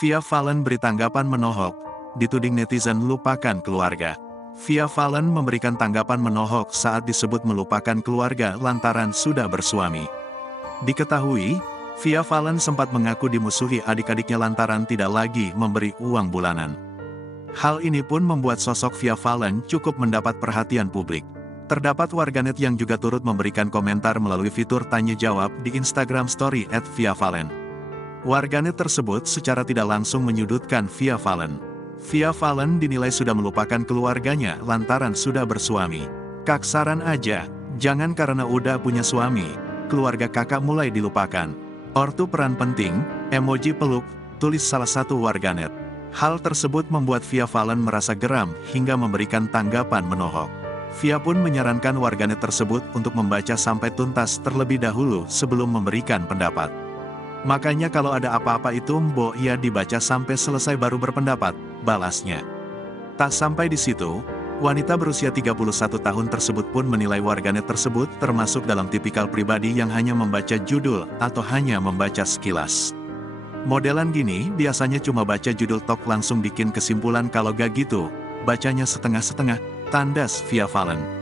Via Valen beri tanggapan menohok, dituding netizen lupakan keluarga. Via Valen memberikan tanggapan menohok saat disebut melupakan keluarga lantaran sudah bersuami. Diketahui, Via Valen sempat mengaku dimusuhi adik-adiknya lantaran tidak lagi memberi uang bulanan. Hal ini pun membuat sosok Via Valen cukup mendapat perhatian publik. Terdapat warganet yang juga turut memberikan komentar melalui fitur tanya jawab di Instagram Story @viavalen. Warganet tersebut secara tidak langsung menyudutkan Via Valen. Via Valen dinilai sudah melupakan keluarganya lantaran sudah bersuami. Kak saran aja, jangan karena udah punya suami, keluarga kakak mulai dilupakan. Ortu peran penting, emoji peluk, tulis salah satu warganet. Hal tersebut membuat Via Valen merasa geram hingga memberikan tanggapan menohok. Via pun menyarankan warganet tersebut untuk membaca sampai tuntas terlebih dahulu sebelum memberikan pendapat. Makanya kalau ada apa-apa itu mbok ya dibaca sampai selesai baru berpendapat, balasnya. Tak sampai di situ, wanita berusia 31 tahun tersebut pun menilai warganet tersebut termasuk dalam tipikal pribadi yang hanya membaca judul atau hanya membaca sekilas. Modelan gini biasanya cuma baca judul tok langsung bikin kesimpulan, kalau gak gitu, bacanya setengah-setengah, tandas Via Valen.